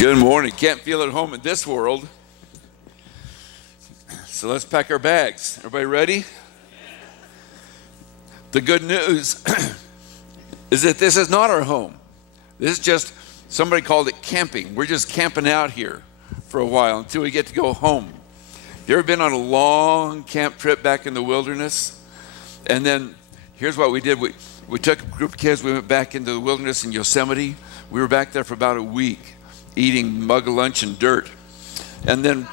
Good morning. Can't feel at home in this world. So let's pack our bags. Everybody ready? The good news is that this is not our home. This is just, somebody called it camping. We're just camping out here for a while until we get to go home. You ever been on a long camp trip back in the wilderness? And then here's what we did. We took a group of kids. We went back into the wilderness in Yosemite. We were back there for about a week, eating mug of lunch and dirt. And then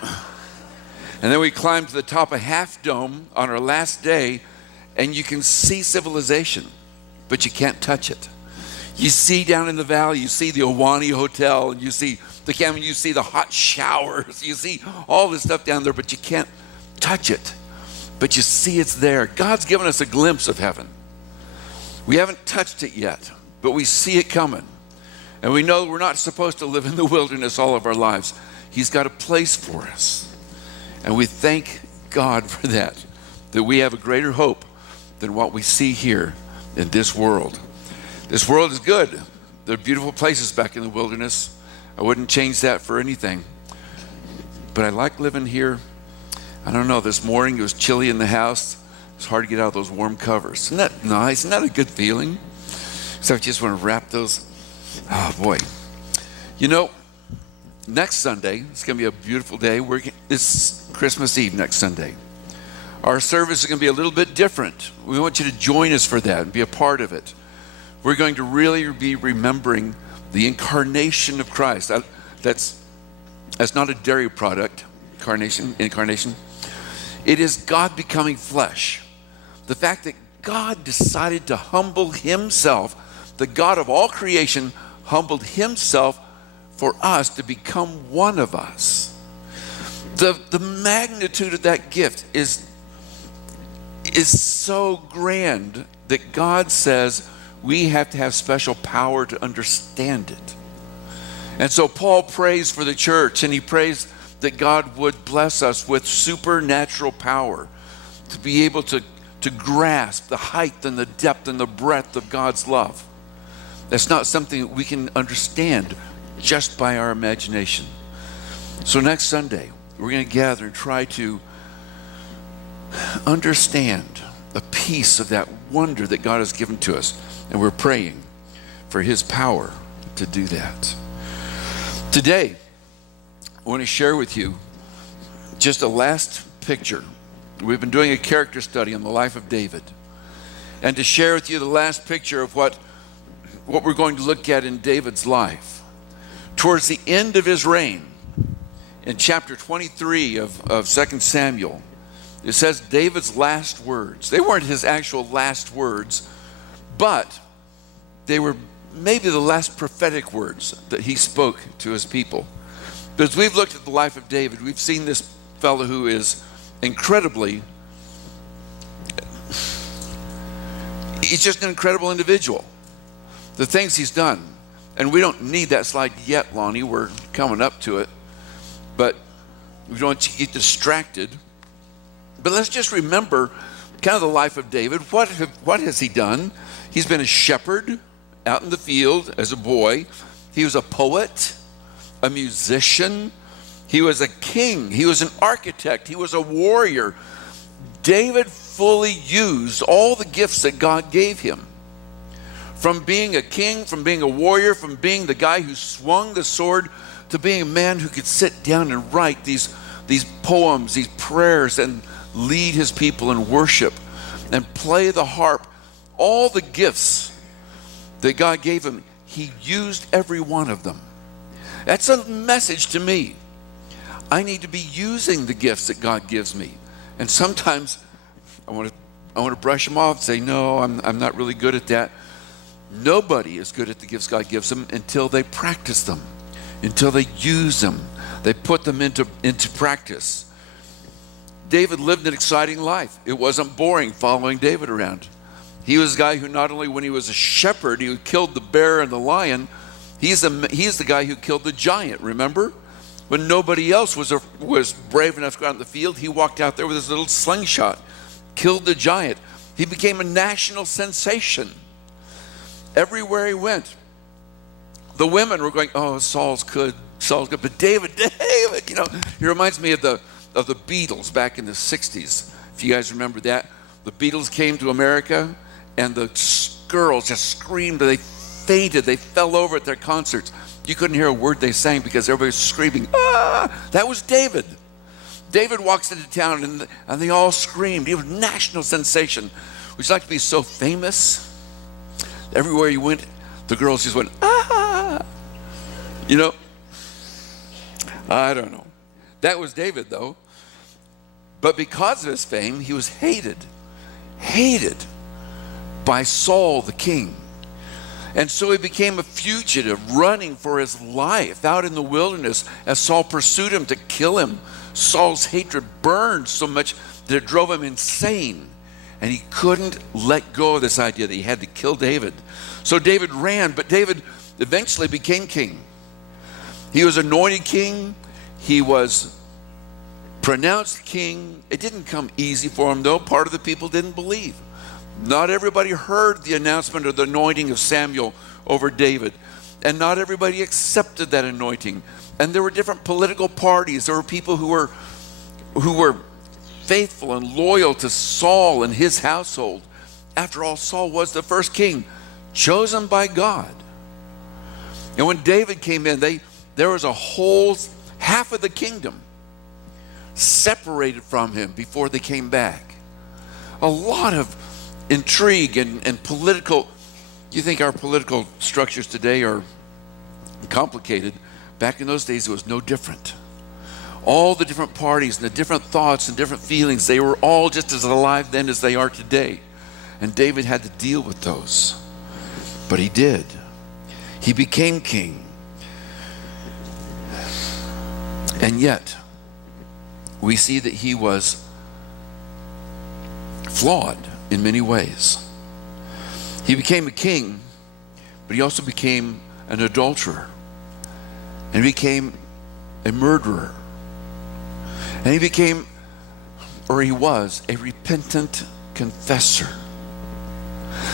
we climbed to the top of Half Dome on our last day, and you can see civilization, but you can't touch it. You see down in the valley, you see the Ahwahnee Hotel, and you see the canyon, you see the hot showers, you see all this stuff down there, but you can't touch it. But you see it's there. God's given us a glimpse of heaven. We haven't touched it yet, but we see it coming. And we know we're not supposed to live in the wilderness all of our lives. He's got a place for us. And we thank God for that we have a greater hope than what we see here in this world. This world is good. There are beautiful places back in the wilderness. I wouldn't change that for anything. But I like living here. I don't know, this morning it was chilly in the house. It's hard to get out of those warm covers. Isn't that nice? Isn't that a good feeling? So I just want to wrap those. Oh boy. You know, next Sunday, it's going to be a beautiful day. It's Christmas Eve next Sunday. Our service is going to be a little bit different. We want you to join us for that and be a part of it. We're going to really be remembering the incarnation of Christ. That's not a dairy product, incarnation. It is God becoming flesh. The fact that God decided to humble himself, the God of all creation humbled himself for us to become one of us. The magnitude of that gift is so grand that God says we have to have special power to understand it. And so Paul prays for the church, and he prays that God would bless us with supernatural power to be able to grasp the height and the depth and the breadth of God's love. That's not something that we can understand just by our imagination. So next Sunday, we're going to gather and try to understand a piece of that wonder that God has given to us. And we're praying for his power to do that. Today, I want to share with you just a last picture. We've been doing a character study on the life of David. And to share with you the last picture of what we're going to look at in David's life. Towards the end of his reign, in chapter 23 of 2 Samuel, it says David's last words. They weren't his actual last words, but they were maybe the last prophetic words that he spoke to his people. But as we've looked at the life of David, we've seen this fellow who is incredibly, he's just an incredible individual. The things he's done. And we don't need that slide yet, Lonnie. We're coming up to it. But we don't want you to get distracted. But let's just remember kind of the life of David. What has he done? He's been a shepherd out in the field as a boy. He was a poet, a musician. He was a king. He was an architect. He was a warrior. David fully used all the gifts that God gave him. From being a king, from being a warrior, from being the guy who swung the sword, to being a man who could sit down and write these poems, these prayers, and lead his people in worship and play the harp. All the gifts that God gave him, he used every one of them. That's a message to me. I need to be using the gifts that God gives me. And sometimes I want to brush them off and say, no, I'm not really good at that. Nobody is good at the gifts God gives them until they practice them, until they use them. They put them into practice. David lived an exciting life. It wasn't boring following David around. He was a guy who not only when he was a shepherd, he killed the bear and the lion, he's the guy who killed the giant, remember? When nobody else was brave enough to go out in the field, he walked out there with his little slingshot, killed the giant. He became a national sensation. Everywhere he went, the women were going, oh, Saul's Saul's good. But David, he reminds me of the Beatles back in the 60s. If you guys remember that. The Beatles came to America, and the girls just screamed. They fainted. They fell over at their concerts. You couldn't hear a word they sang because everybody was screaming, ah! That was David. David walks into town, and they all screamed. He was a national sensation. Would you like to be so famous? Everywhere you went, the girls just went, ah! I don't know. That was David, though. But because of his fame, he was hated by Saul the king. And so he became a fugitive, running for his life out in the wilderness as Saul pursued him to kill him. Saul's hatred burned so much that it drove him insane. And he couldn't let go of this idea that he had to kill David. So David ran, but David eventually became king. He was anointed king. He was pronounced king. It didn't come easy for him, though. Part of the people didn't believe. Not everybody heard the announcement of the anointing of Samuel over David. And not everybody accepted that anointing. And there were different political parties. There were people who were faithful and loyal to Saul and his household. After all, Saul was the first king, chosen by God. And when David came in, there was a whole half of the kingdom separated from him before they came back. A lot of intrigue and political. You think our political structures today are complicated? Back in those days, it was no different. All the different parties and the different thoughts and different feelings, they were all just as alive then as they are today. And David had to deal with those. But he did. He became king. And yet, we see that he was flawed in many ways. He became a king, but he also became an adulterer. And he became a murderer. And he was a repentant confessor.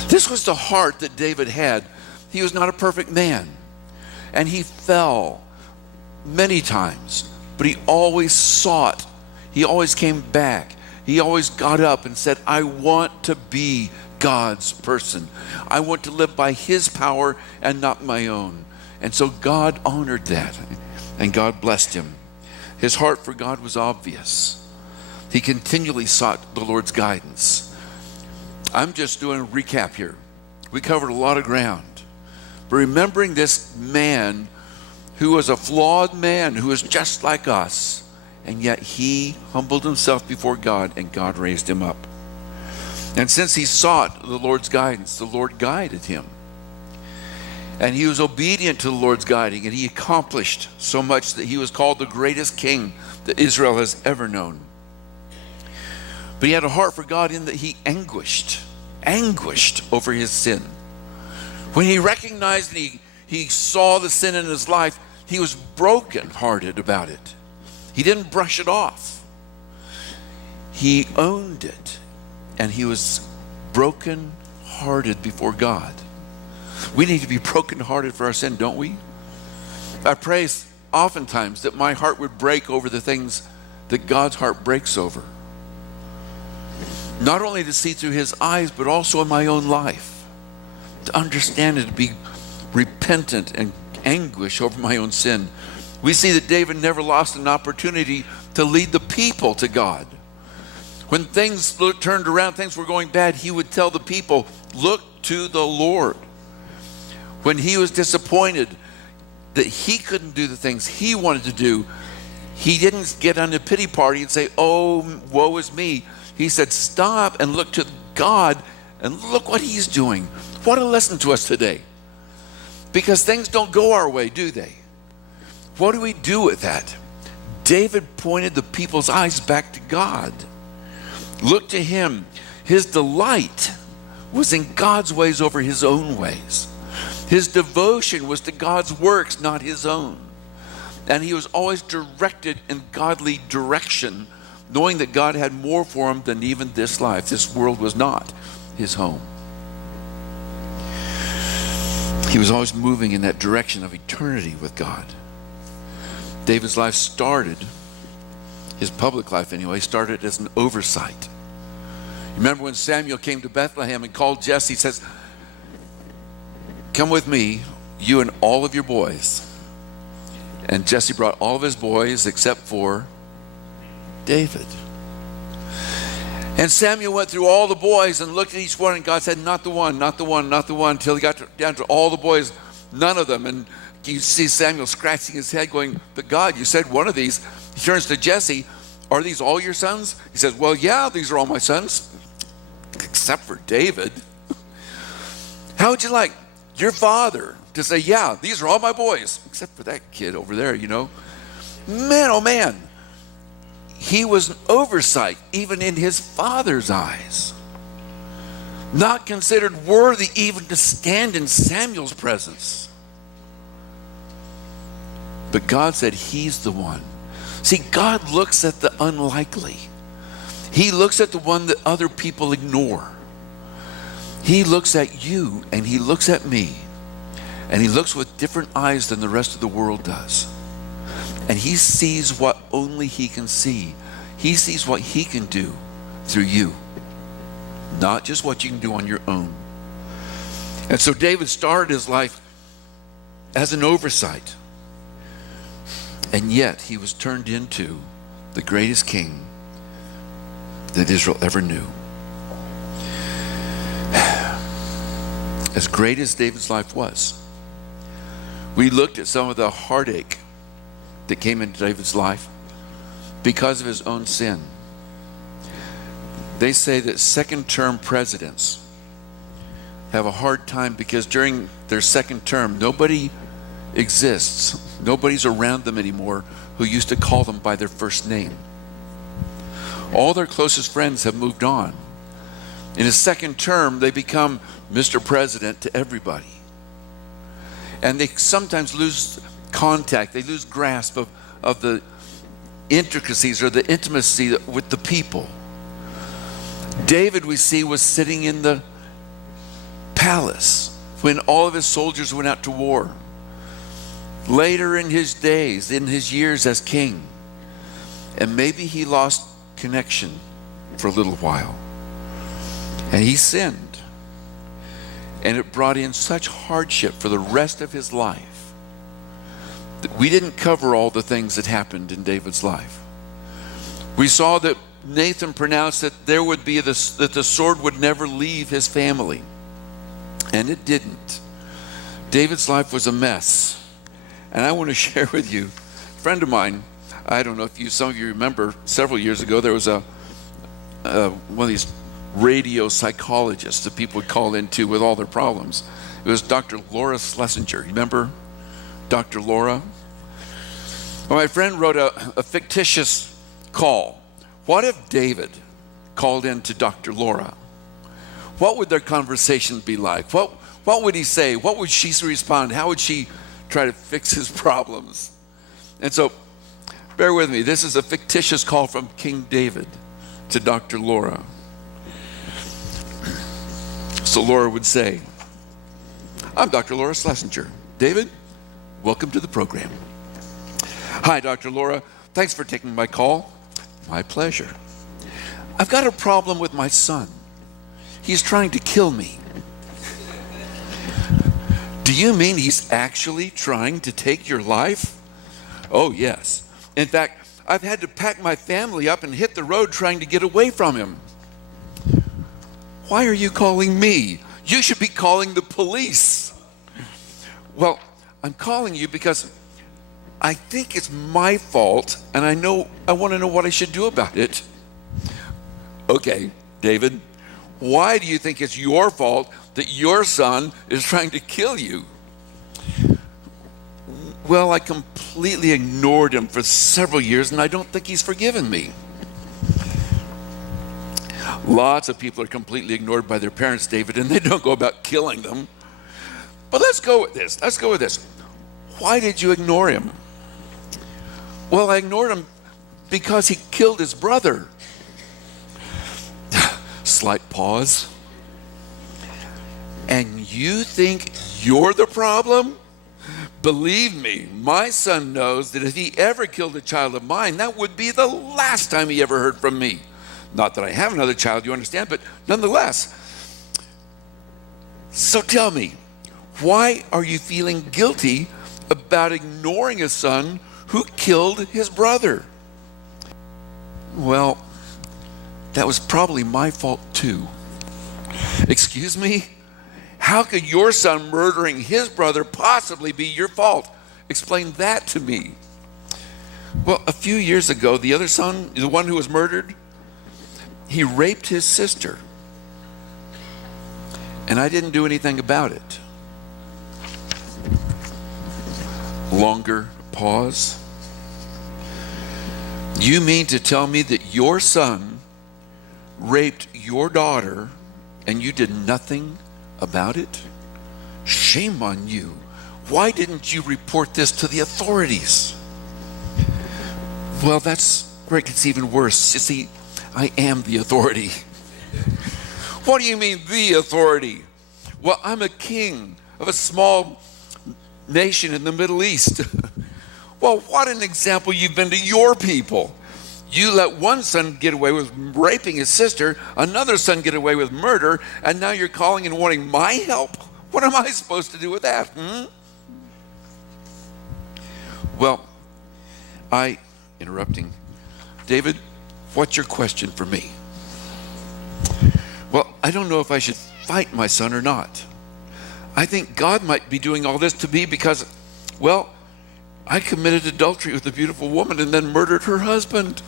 This was the heart that David had. He was not a perfect man. And he fell many times, but he always sought. He always came back. He always got up and said, I want to be God's person. I want to live by his power and not my own. And so God honored that, and God blessed him. His heart for God was obvious. He continually sought the Lord's guidance. I'm just doing a recap here. We covered a lot of ground. But remembering this man who was a flawed man, who was just like us, and yet he humbled himself before God, and God raised him up. And since he sought the Lord's guidance, the Lord guided him. And he was obedient to the Lord's guiding, and he accomplished so much that he was called the greatest king that Israel has ever known. But he had a heart for God in that he anguished over his sin. When he recognized and he saw the sin in his life, he was brokenhearted about it. He didn't brush it off. He owned it, and he was brokenhearted before God. We need to be brokenhearted for our sin, don't we? I pray oftentimes that my heart would break over the things that God's heart breaks over. Not only to see through his eyes, but also in my own life. To understand it, to be repentant and anguish over my own sin. We see that David never lost an opportunity to lead the people to God. When things turned around, things were going bad, he would tell the people, look to the Lord. When he was disappointed that he couldn't do the things he wanted to do, he didn't get on a pity party and say, oh, woe is me. He said, stop and look to God and look what he's doing. What a lesson to us today. Because things don't go our way, do they? What do we do with that? David pointed the people's eyes back to God. Look to him. His delight was in God's ways over his own ways. His devotion was to God's works, not his own. And he was always directed in godly direction, knowing that God had more for him than even this life. This world was not his home. He was always moving in that direction of eternity with God. David's life started, his public life anyway, started as an oversight. Remember when Samuel came to Bethlehem and called Jesse, he says, come with me, you and all of your boys. And Jesse brought all of his boys except for David. And Samuel went through all the boys and looked at each one, and God said, not the one, not the one, not the one, until he got down to all the boys, none of them. And you see Samuel scratching his head going, but God, you said one of these. He turns to Jesse, are these all your sons? He says, well, yeah, these are all my sons, except for David. How would you like your father to say, yeah, these are all my boys, except for that kid over there, you know? Man, oh man. He was an oversight, even in his father's eyes. Not considered worthy even to stand in Samuel's presence. But God said he's the one. See, God looks at the unlikely. He looks at the one that other people ignore. He looks at you and he looks at me. And he looks with different eyes than the rest of the world does. And he sees what only he can see. He sees what he can do through you. Not just what you can do on your own. And so David started his life as an oversight. And yet he was turned into the greatest king that Israel ever knew. As great as David's life was, we looked at some of the heartache that came into David's life because of his own sin. They say that second-term presidents have a hard time because during their second term, nobody exists. Nobody's around them anymore who used to call them by their first name. All their closest friends have moved on. In his second term, they become Mr. President to everybody. And they sometimes lose contact. They lose grasp of the intricacies or the intimacy with the people. David, we see, was sitting in the palace when all of his soldiers went out to war. Later in his days, in his years as king, and maybe he lost connection for a little while. And he sinned. And it brought in such hardship for the rest of his life that we didn't cover all the things that happened in David's life. We saw that Nathan pronounced that there would be that the sword would never leave his family. And it didn't. David's life was a mess. And I want to share with you, a friend of mine, I don't know if some of you remember, several years ago, there was one of these radio psychologists that people would call into with all their problems. It was Dr. Laura Schlesinger. You remember Dr. Laura? Well, my friend wrote a fictitious call. What if David called in to Dr. Laura? What would their conversation be like? What would he say? What would she respond? How would she try to fix his problems? And so, bear with me. This is a fictitious call from King David to Dr. Laura. So Laura would say, I'm Dr. Laura Schlesinger. David, welcome to the program. Hi, Dr. Laura. Thanks for taking my call. My pleasure. I've got a problem with my son. He's trying to kill me. Do you mean he's actually trying to take your life? Oh, yes. In fact, I've had to pack my family up and hit the road trying to get away from him. Why are you calling me? You should be calling the police. Well, I'm calling you because I think it's my fault, and I want to know what I should do about it. Okay, David, why do you think it's your fault that your son is trying to kill you? Well, I completely ignored him for several years, and I don't think he's forgiven me. Lots of people are completely ignored by their parents, David, and they don't go about killing them. But let's go with this. Why did you ignore him? Well, I ignored him because he killed his brother. Slight pause. And you think you're the problem? Believe me, my son knows that if he ever killed a child of mine, that would be the last time he ever heard from me. Not that I have another child, you understand, but nonetheless. So tell me, why are you feeling guilty about ignoring a son who killed his brother? Well, that was probably my fault too. Excuse me? How could your son murdering his brother possibly be your fault? Explain that to me. Well, a few years ago, the other son, the one who was murdered, he raped his sister. And I didn't do anything about it. Longer pause. You mean to tell me that your son raped your daughter and you did nothing about it? Shame on you. Why didn't you report this to the authorities? Well, that's where it gets even worse. You see, I am the authority. What do you mean, the authority? Well, I'm a king of a small nation in the Middle East. Well, what an example you've been to your people. You let one son get away with raping his sister, another son get away with murder, and now you're calling and wanting my help? What am I supposed to do with that? Well, interrupting, David, what's your question for me? Well, I don't know if I should fight my son or not. I think God might be doing all this to me because, well, I committed adultery with a beautiful woman and then murdered her husband.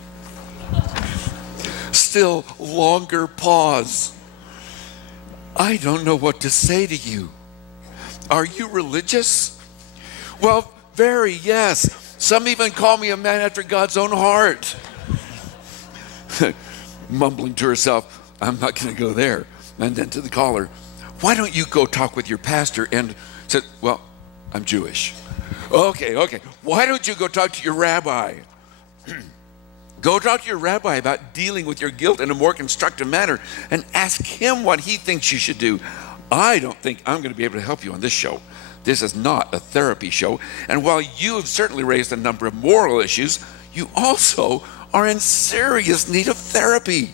Still longer pause. I don't know what to say to you. Are you religious? Well, very, yes. Some even call me a man after God's own heart. Mumbling to herself, I'm not going to go there. And then to the caller, why don't you go talk with your pastor? And said, well, I'm Jewish. Okay. Why don't you go talk to your rabbi? Go talk to your rabbi about dealing with your guilt in a more constructive manner and ask him what he thinks you should do. I don't think I'm going to be able to help you on this show. This is not a therapy show. And while you have certainly raised a number of moral issues, you also are in serious need of therapy.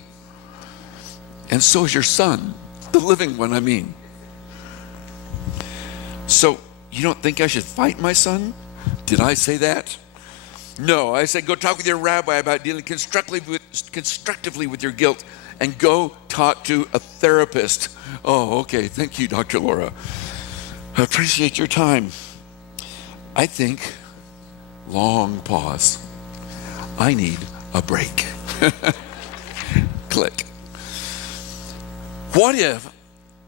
And so is your son, the living one, I mean. So you don't think I should fight my son? Did I say that? No, I said go talk with your rabbi about dealing constructively with your guilt and go talk to a therapist. Oh, okay. Thank you, Dr. Laura. I appreciate your time. I think, long pause, I need a break. Click. What if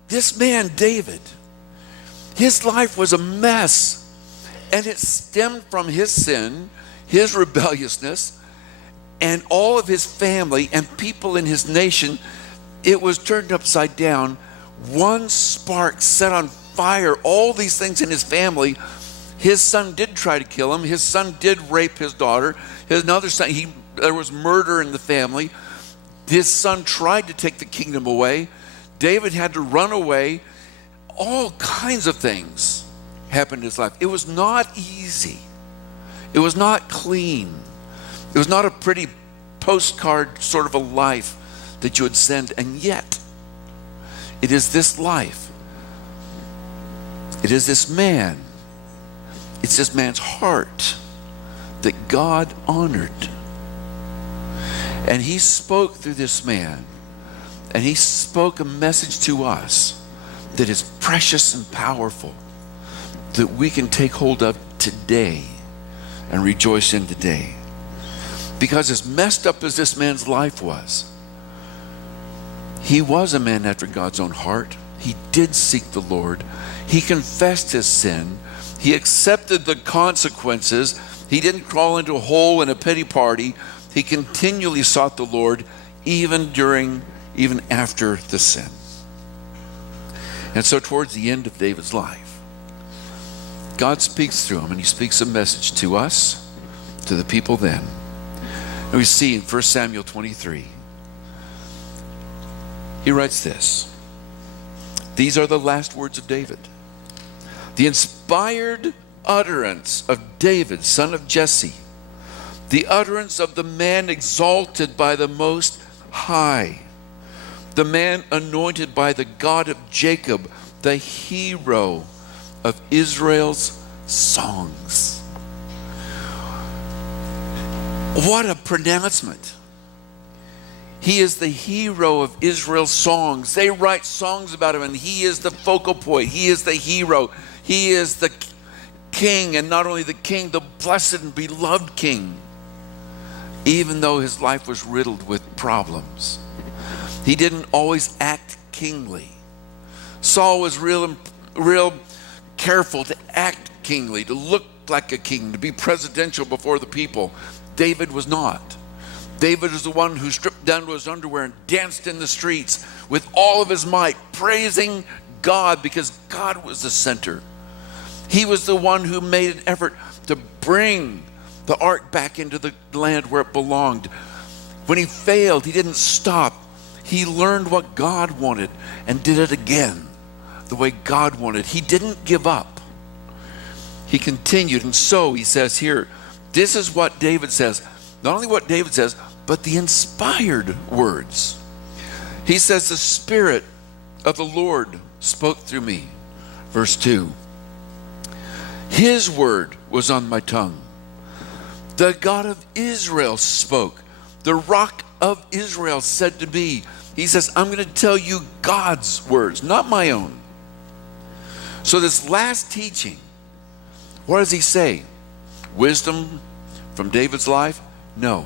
this man, David, his life was a mess and it stemmed from his sin, his rebelliousness, and all of his family and people in his nation, it was turned upside down. One spark set on fire all these things in his family. His son did try to kill him. His son did rape his daughter. His another son, there was murder in the family. His son tried to take the kingdom away. David had to run away. All kinds of things happened in his life. It was not easy. It was not clean. It was not a pretty postcard sort of a life that you would send. And yet, it is this life. It is this man. It's this man's heart that God honored. And he spoke through this man. And he spoke a message to us that is precious and powerful, that we can take hold of today and rejoice in today. Because as messed up as this man's life was, he was a man after God's own heart. He did seek the Lord. He confessed his sin. He accepted the consequences. He didn't crawl into a hole in a pity party. He continually sought the Lord even after the sin. And so towards the end of David's life, God speaks through him, and he speaks a message to us, to the people then. And we see in 1 Samuel 23, he writes this. These are the last words of David. The inspired utterance of David, son of Jesse, the utterance of the man exalted by the Most High, the man anointed by the God of Jacob, the hero of Israel's songs. What a pronouncement. He is the hero of Israel's songs. They write songs about him, and he is the focal point. He is the hero. He is the king, and not only the king, the blessed and beloved king. Even though his life was riddled with problems, he didn't always act kingly. Saul was real careful to act kingly, to look like a king, to be presidential before the people. David was not. David was the one who stripped down to his underwear and danced in the streets with all of his might, praising God because God was the center. He was the one who made an effort to bring the ark back into the land where it belonged. When he failed, he didn't stop. He learned what God wanted and did it again the way God wanted. He didn't give up. He continued. And so he says here, this is what David says. Not only what David says, but the inspired words. He says, the Spirit of the Lord spoke through me. Verse 2. His word was on my tongue. The God of Israel spoke. The Rock of Israel said to me, he says, I'm going to tell you God's words, not my own. So this last teaching, what does he say? Wisdom from David's life? No.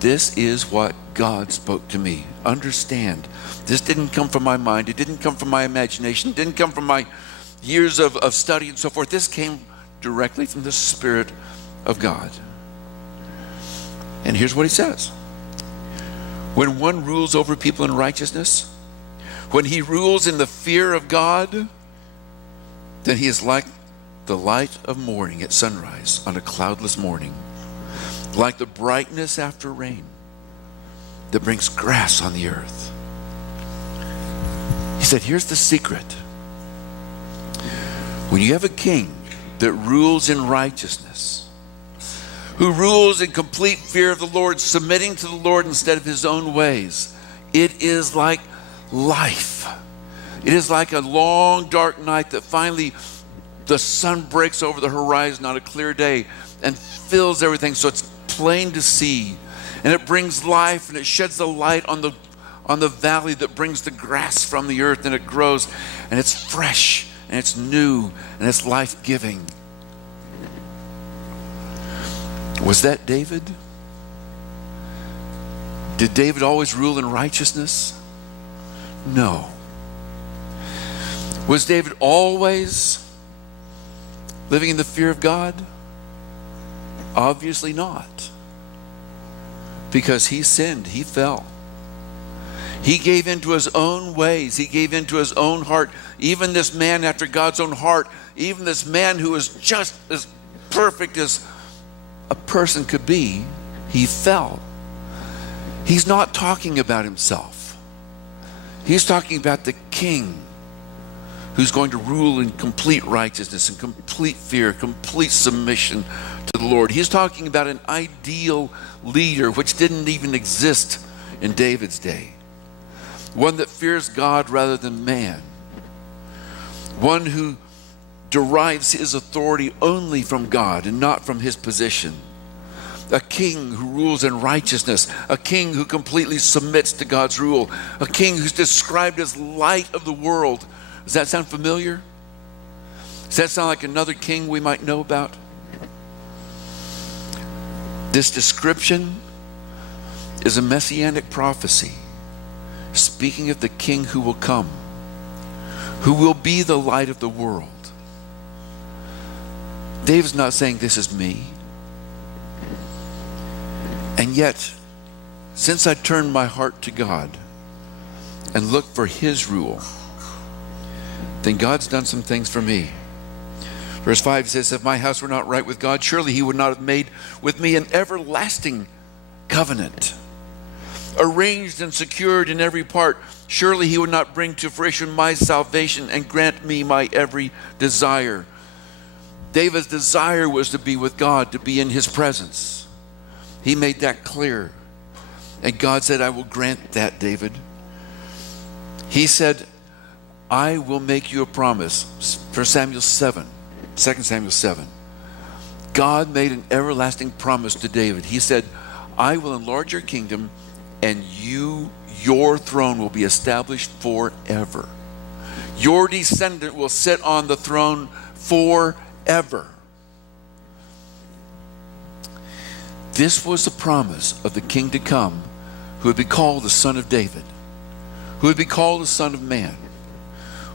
This is what God spoke to me. Understand, this didn't come from my mind. It didn't come from my imagination. It didn't come from my years of study and so forth. This came directly from the Spirit of God. And here's what he says. When one rules over people in righteousness, when he rules in the fear of God, then he is like the light of morning at sunrise on a cloudless morning, like the brightness after rain that brings grass on the earth. He said, here's the secret. When you have a king that rules in righteousness, who rules in complete fear of the Lord, submitting to the Lord instead of his own ways, it is like life. It is like a long, dark night that finally the sun breaks over the horizon on a clear day and fills everything so it's plain to see. And it brings life, and it sheds the light on the valley that brings the grass from the earth, and it grows, and it's fresh, and it's new, and it's life-giving. Was that David? Did David always rule in righteousness? No. Was David always living in the fear of God? Obviously not. Because he sinned, he fell. He gave into his own ways. He gave into his own heart. Even this man after God's own heart, even this man who was just as perfect as a person could be, he fell. He's not talking about himself. He's talking about the king who's going to rule in complete righteousness and complete fear, complete submission to the Lord. He's talking about an ideal leader which didn't even exist in David's day. One that fears God rather than man. One who derives his authority only from God and not from his position. A king who rules in righteousness. A king who completely submits to God's rule. A king who's described as light of the world. Does that sound familiar? Does that sound like another king we might know about? This description is a messianic prophecy, speaking of the king who will come, who will be the light of the world. David's not saying this is me. And yet, since I turned my heart to God and looked for his rule, then God's done some things for me. Verse 5 says, if my house were not right with God, surely he would not have made with me an everlasting covenant, arranged and secured in every part. Surely he would not bring to fruition my salvation and grant me my every desire. David's desire was to be with God, to be in his presence. He made that clear. And God said, I will grant that, David. He said, I will make you a promise. 1 Samuel 7, 2 Samuel 7. God made an everlasting promise to David. He said, I will enlarge your kingdom, and your throne will be established forever. Your descendant will sit on the throne forever. This was the promise of the king to come, who would be called the Son of David, who would be called the Son of Man,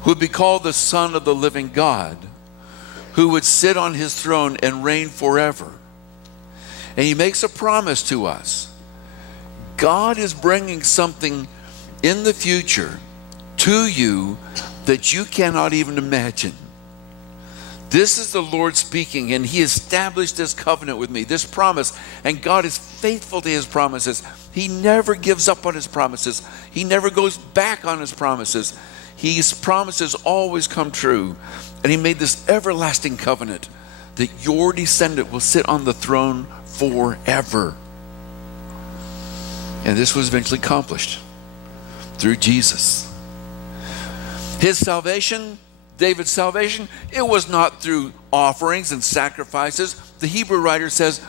who would be called the Son of the living God, who would sit on his throne and reign forever. And he makes a promise to us. God is bringing something in the future to you that you cannot even imagine. This is the Lord speaking, and he established this covenant with me, this promise. And God is faithful to his promises. He never gives up on his promises. He never goes back on his promises. His promises always come true. And he made this everlasting covenant that your descendant will sit on the throne forever. And this was eventually accomplished through Jesus. His salvation, David's salvation, it was not through offerings and sacrifices. The Hebrew writer says,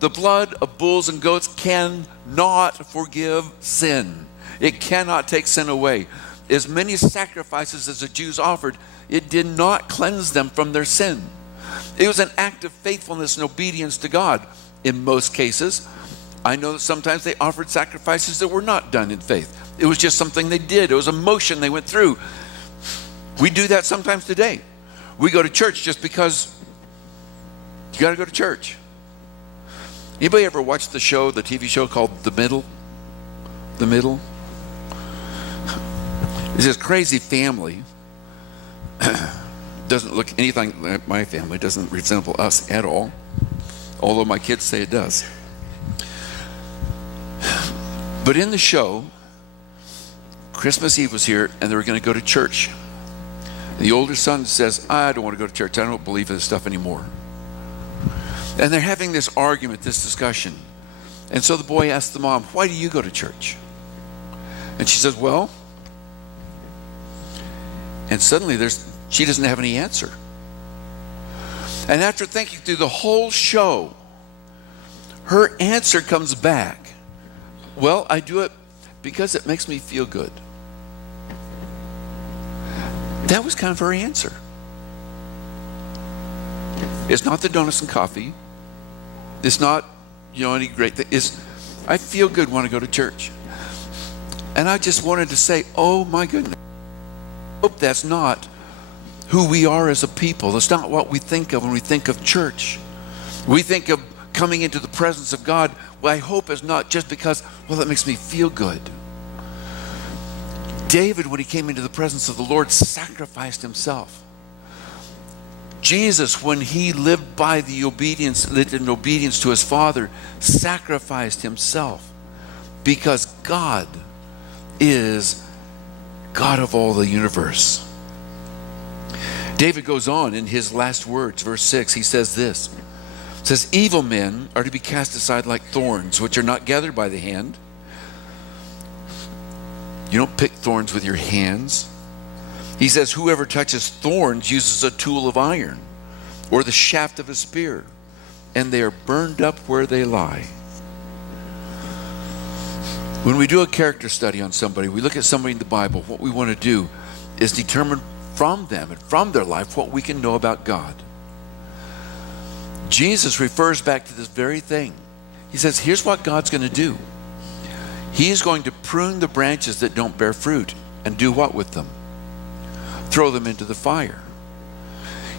the blood of bulls and goats cannot forgive sin. It cannot take sin away. As many sacrifices as the Jews offered, it did not cleanse them from their sin. It was an act of faithfulness and obedience to God in most cases. I know that sometimes they offered sacrifices that were not done in faith. It was just something they did. It was a motion they went through. We do that sometimes today. We go to church just because you got to go to church. Anybody ever watch the TV show called The Middle? The Middle? It's this crazy family. Doesn't look anything like my family. Doesn't resemble us at all. Although my kids say it does. But in the show, Christmas Eve was here, and they were going to go to church. The older son says, I don't want to go to church. I don't believe in this stuff anymore. And they're having this argument, this discussion. And so the boy asks the mom, why do you go to church? And she says, well, and suddenly she doesn't have any answer. And after thinking through the whole show, her answer comes back. Well, I do it because it makes me feel good. That was kind of her answer. It's not the donuts and coffee. It's not, any great thing. I feel good when I go to church. And I just wanted to say, oh my goodness. I hope that's not who we are as a people. That's not what we think of when we think of church. We think of coming into the presence of God. Well, I hope it's not just because, that makes me feel good. David, when he came into the presence of the Lord, sacrificed himself. Jesus, when he lived in obedience to his Father, sacrificed himself, because God is God of all the universe. David goes on in his last words, verse 6, he says this. It says, evil men are to be cast aside like thorns, which are not gathered by the hand. You don't pick thorns with your hands. He says, whoever touches thorns uses a tool of iron or the shaft of a spear, and they are burned up where they lie. When we do a character study on somebody, we look at somebody in the Bible, what we want to do is determine from them and from their life what we can know about God. Jesus refers back to this very thing. He says, here's what God's going to do. He's going to prune the branches that don't bear fruit and do what with them? Throw them into the fire.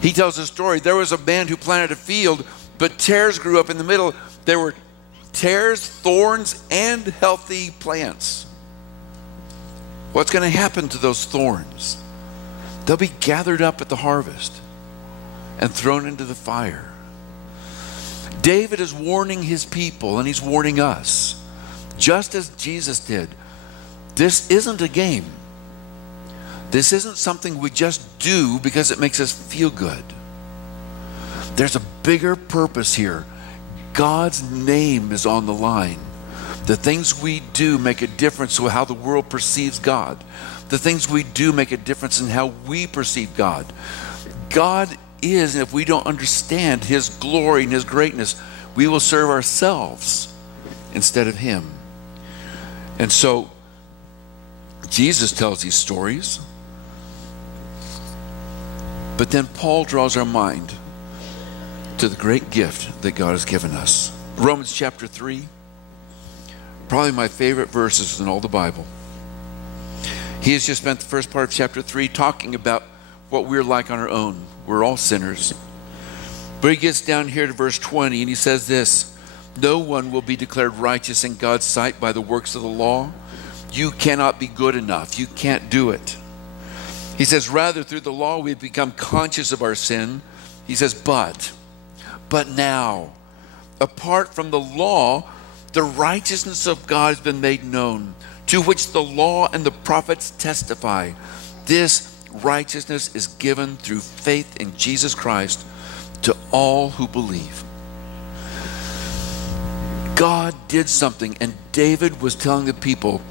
He tells a story. There was a man who planted a field, but tares grew up in the middle. There were tares, thorns, and healthy plants. What's going to happen to those thorns? They'll be gathered up at the harvest and thrown into the fire. David is warning his people, and he's warning us, just as Jesus did. This isn't a game. This isn't something we just do because it makes us feel good. There's a bigger purpose here. God's name is on the line. The things we do make a difference in how the world perceives God. The things we do make a difference in how we perceive God. God is, and if we don't understand his glory and his greatness, we will serve ourselves instead of him. And so Jesus tells these stories, but then Paul draws our mind to the great gift that God has given us. Romans chapter 3, probably my favorite verses in all the Bible. He has just spent the first part of chapter 3 talking about what we're like on our own. We're all sinners. But he gets down here to verse 20 and he says this: no one will be declared righteous in God's sight by the works of the law. You cannot be good enough. You can't do it. He says, rather through the law we've become conscious of our sin. He says, but now, apart from the law, the righteousness of God has been made known, to which the law and the prophets testify. This righteousness is given through faith in Jesus Christ to all who believe. God did something, and David was telling the people,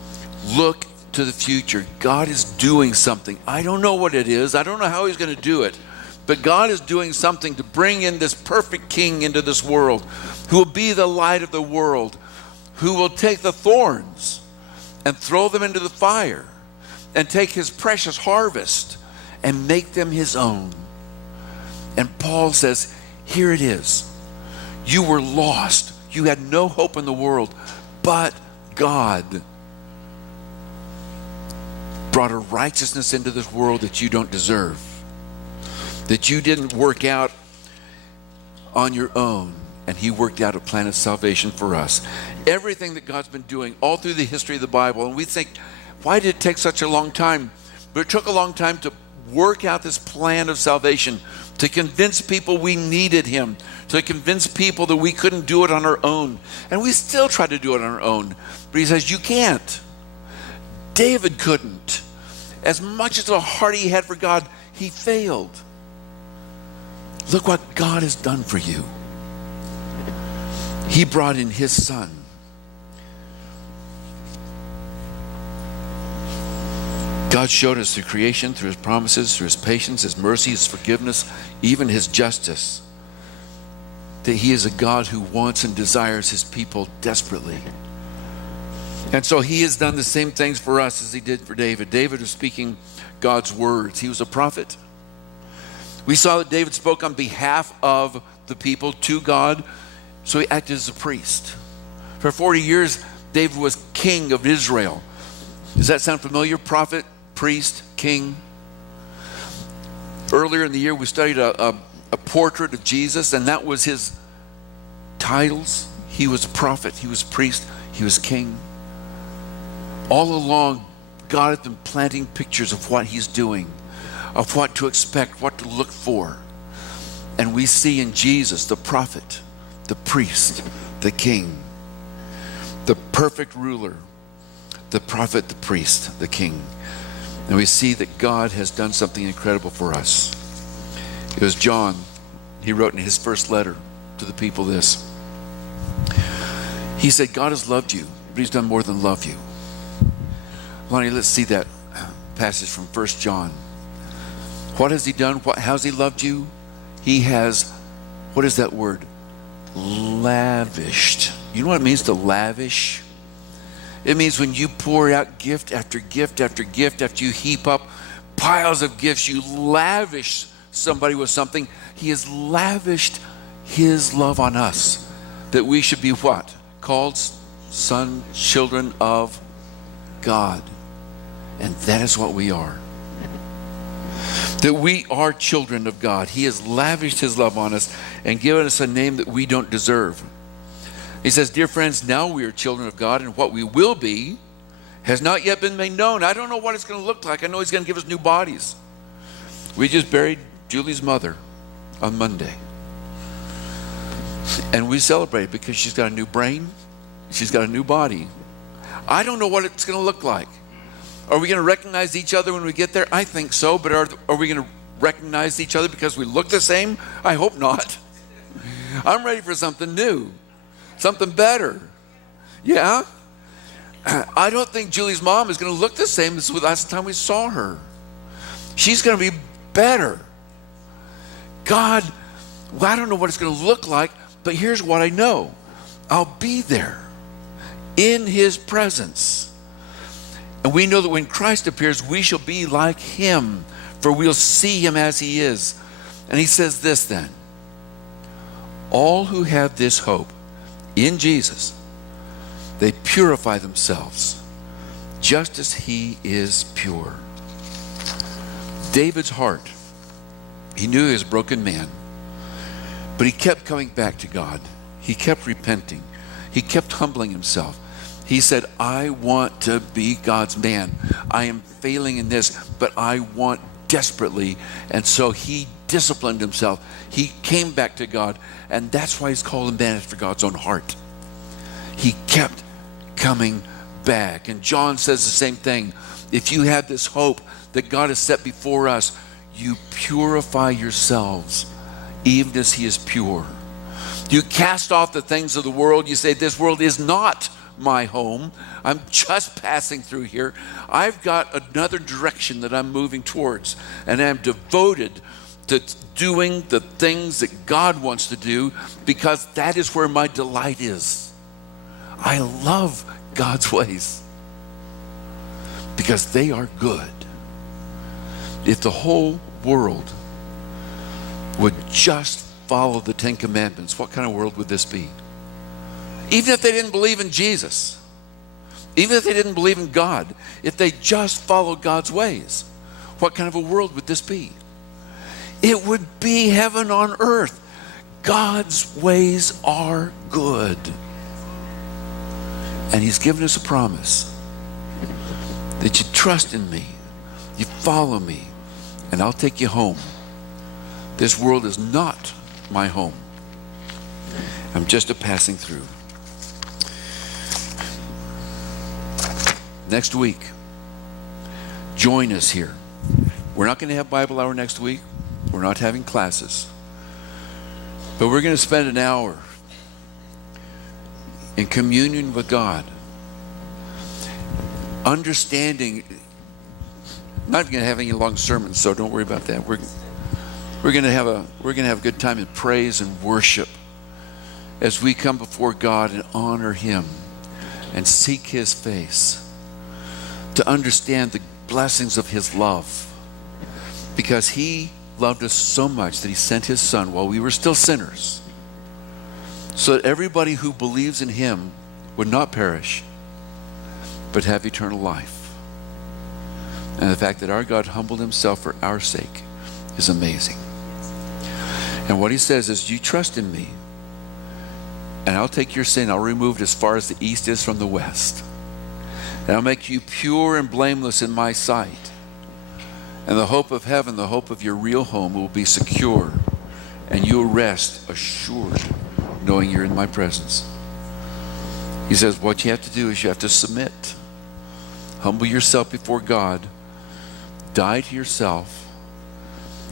look to the future. God is doing something. I don't know what it is. I don't know how he's going to do it. But God is doing something to bring in this perfect king into this world, who will be the light of the world, who will take the thorns and throw them into the fire, and take his precious harvest and make them his own. And Paul says, here it is. You were lost. You had no hope in the world, but God brought a righteousness into this world that you don't deserve, that you didn't work out on your own, and he worked out a plan of salvation for us. Everything that God's been doing all through the history of the Bible, and we think, why did it take such a long time? But it took a long time to work out this plan of salvation, to convince people we needed him, to convince people that we couldn't do it on our own. And we still try to do it on our own. But he says, you can't. David couldn't. As much as the heart he had for God, he failed. Look what God has done for you. He brought in his son. God showed us through creation, through his promises, through his patience, his mercy, his forgiveness, even his justice, that he is a God who wants and desires his people desperately. And so he has done the same things for us as he did for David. David was speaking God's words. He was a prophet. We saw that David spoke on behalf of the people to God, so he acted as a priest. For 40 years, David was king of Israel. Does that sound familiar? Prophet, priest, king. Earlier in the year, we studied a portrait of Jesus, and that was his titles. He was prophet, he was priest, he was king. All along, God has been planting pictures of what he's doing, of what to expect, what to look for. And we see in Jesus the prophet, the priest, the king, the perfect ruler, the prophet, the priest, the king. And we see that God has done something incredible for us. It was John. He wrote in his first letter to the people this. He said, God has loved you, but he's done more than love you. Lonnie, let's see that passage from 1 John. What has he done? How's he loved you? He has, what is that word? Lavished. You know what it means to lavish? It means when you pour out gift after gift after gift, after you heap up piles of gifts, you lavish somebody with something. He has lavished his love on us, that we should be what? Called son, children of God. And that is what we are. That we are children of God. He has lavished his love on us and given us a name that we don't deserve. He says, dear friends, now we are children of God, and what we will be has not yet been made known. I don't know what it's going to look like. I know he's going to give us new bodies. We just buried Julie's mother on Monday. And we celebrate because she's got a new brain. She's got a new body. I don't know what it's going to look like. Are we going to recognize each other when we get there? I think so, but are we going to recognize each other because we look the same? I hope not. I'm ready for something new, something better. Yeah? I don't think Julie's mom is going to look the same as the last time we saw her. She's going to be better. God, well, I don't know what it's going to look like, but here's what I know. I'll be there in his presence. And we know that when Christ appears, we shall be like him, for we'll see him as he is. And he says this then, all who have this hope in Jesus, they purify themselves just as he is pure. David's heart, he knew he was a broken man, but he kept coming back to God. He kept repenting. He kept humbling himself. He said, I want to be God's man. I am failing in this, but I want desperately. And so he disciplined himself. He came back to God, and that's why he's called a man after God's own heart. He kept coming back. And John says the same thing. If you have this hope that God has set before us, you purify yourselves, even as he is pure. You cast off the things of the world. You say, this world is not my home. I'm just passing through here. I've got another direction that I'm moving towards, and I'm devoted to doing the things that God wants to do, because that is where my delight is. I love God's ways because they are good. If the whole world would just follow the Ten Commandments, what kind of world would this be? Even if they didn't believe in Jesus, even if they didn't believe in God, if they just followed God's ways, what kind of a world would this be? It would be heaven on earth. God's ways are good. And he's given us a promise that you trust in me, you follow me, and I'll take you home. This world is not my home. I'm just a passing through. Next week, join us here. We're not going to have Bible hour next week. We're not having classes. But we're going to spend an hour in communion with God, understanding. I'm not going to have any long sermons, so don't worry about that. We're going to have a good time in praise and worship as we come before God and honor him and seek his face, to understand the blessings of his love, because he loved us so much that he sent his son while we were still sinners, so that everybody who believes in him would not perish but have eternal life. And the fact that our God humbled himself for our sake is amazing. And what he says is, you trust in me, and I'll take your sin, I'll remove it as far as the east is from the west, and I'll make you pure and blameless in my sight. And the hope of heaven, the hope of your real home, will be secure, and you'll rest assured knowing you're in my presence. He says what you have to do is you have to submit. Humble yourself before God. Die to yourself.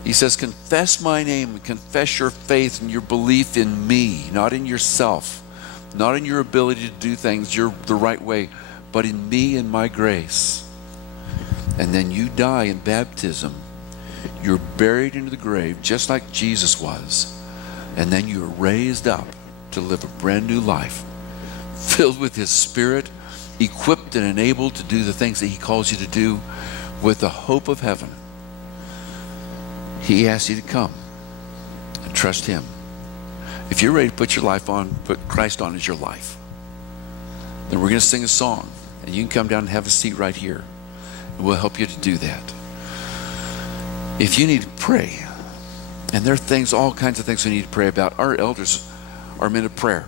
He says, confess my name and confess your faith and your belief in me, not in yourself, not in your ability to do things the right way, but in me and my grace. And then you die in baptism. You're buried into the grave just like Jesus was. And then you're raised up to live a brand new life, filled with his Spirit, equipped and enabled to do the things that he calls you to do, with the hope of heaven. He asks you to come and trust him. If you're ready to put your life on, put Christ on as your life, then we're going to sing a song, and you can come down and have a seat right here, and we'll help you to do that. If you need to pray, and there are things, all kinds of things we need to pray about. Our elders are men of prayer,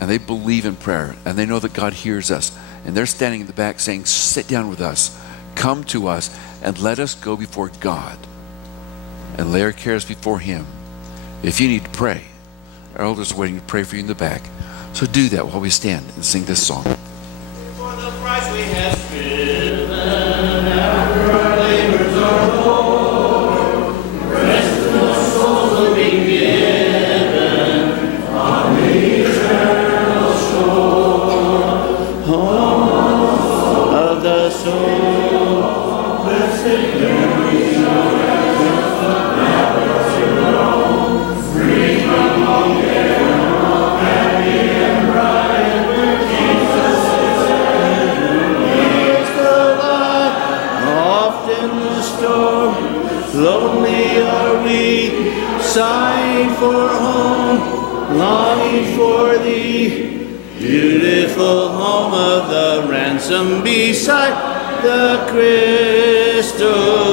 and they believe in prayer, and they know that God hears us, and they're standing in the back saying, sit down with us, come to us, and let us go before God and lay our cares before him. If you need to pray, our elders are waiting to pray for you in the back. So do that while we stand and sing this song. For the price we have striven, after our labors are o'er, rest in the souls will be given. longing for thee, beautiful home of the ransom beside the crystal